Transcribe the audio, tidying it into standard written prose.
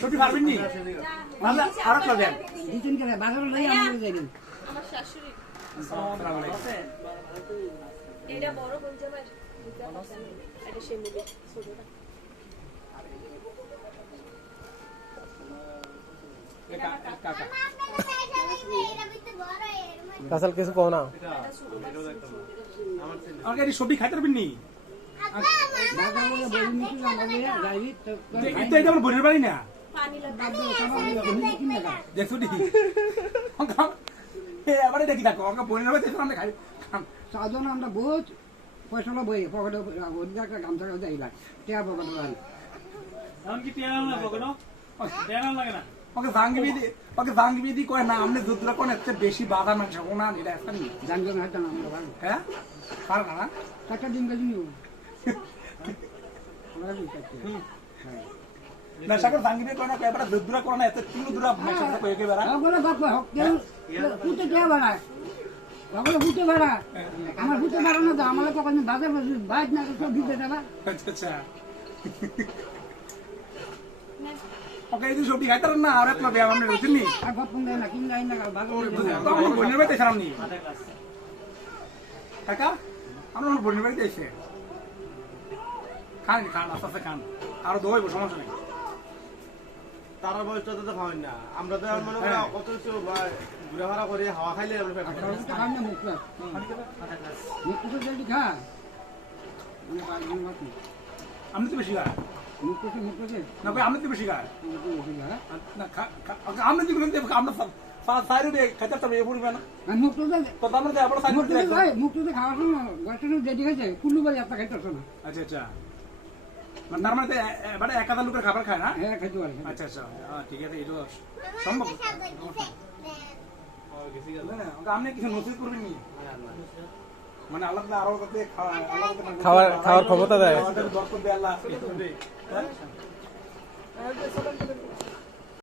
ছুটি পারবেন নি তাহলে আর একটা দেন দিতেন কেন বাজারে লই আমরা যাইবেন আমার শাশুড়ি আসসালামু আলাইকুম এটা বড় পঞ্জাবের এটা সেমুলি ছোটটা কাকা কাসাল কিছু কও না আমাকে এই সবজি খাইতে পারবেন নি বাজারে লই বই মিটু আমরা যাইবি তো এটা এটা আমার বোনের বাড়ি না পানি দেখছো নি এ আবার দেখি দেখো আমাকে বোনের বাড়ি দেখো আমরা খাই সাজন আমরা বহুত পয়সা বই পকেটে ওদিকে একটা গামছা যাইলা টিয়া পকেটে আমি কি টিয়া না পকেটো টিয়া লাগে না ওকে ভাঙ্গি দি কয় না আমনে দুধরা কোন এত বেশি বাধা মাংস ওনা এটা এখন জানবে না হয়তো না আমরা ভাই হ্যাঁ পার না টাকা দিন গেলি নিও আমরা লিখাচ্ছি না সাগর ভাঙ্গি দি কয় না কয় বড় দুধরা কোন এত তিন দুধরা মাংস কয় কে বেরা ওগুলো বাপ কেউ পুঁতে টিয়া বাড়ায় ওগুলো পুঁতে বাড়ায় আমার পুঁতে বাড়ানো তো আমার তো কোনো বাজার বাজ না তো দিতে দেবা আচ্ছা আচ্ছা ওকে এই সবজি খাইতে না আর এত ব্যায়াম আমরা রুটিন নি আর গপ দেয় না কিন যাই না বাজারে তো আমার বোনের বাড়িতে ছাড়াম নি কাকা আমরা আমার বোনের বাড়িতে এসে খান আস্তে আস্তে খান আরো দোয়াইব সমস্যা নেই তারা বয়সটা তো খাওয়াই না আমরা তো মনে করি কত কিছু ঘুরে ভাড়া করে হাওয়া খাইলে আমরা পেট খান না মুখ মুখ তো জলদি খা মানে পাঁচ মাস আমি তো বেশি খাই মুখ তো না ভাই আমি তো বেশি খাই না আমি তো কিন্তু আমরা সাইড দিয়ে খাইতে তো এ পড়বে না মুখ তো তো আমরা তো আমরা সাইড দিয়ে মুখ তো খাওয়ার সময় বয়সটা রেডি হয়েছে কুল্লু বাড়ি আপনার খাইতেছ না আচ্ছা আচ্ছা মানে তার মানে মানে 1000 লোকের খাবার খায় না হ্যাঁ খাইতে পারি আচ্ছা আচ্ছা ঠিক আছে এটা সম্ভব আপনি কিছু নসিব করবেন নি মানে আল্লাহ তাআলা আরো কাছে খাওয়ার ক্ষমতা দেয় বরকত দেয় আল্লাহ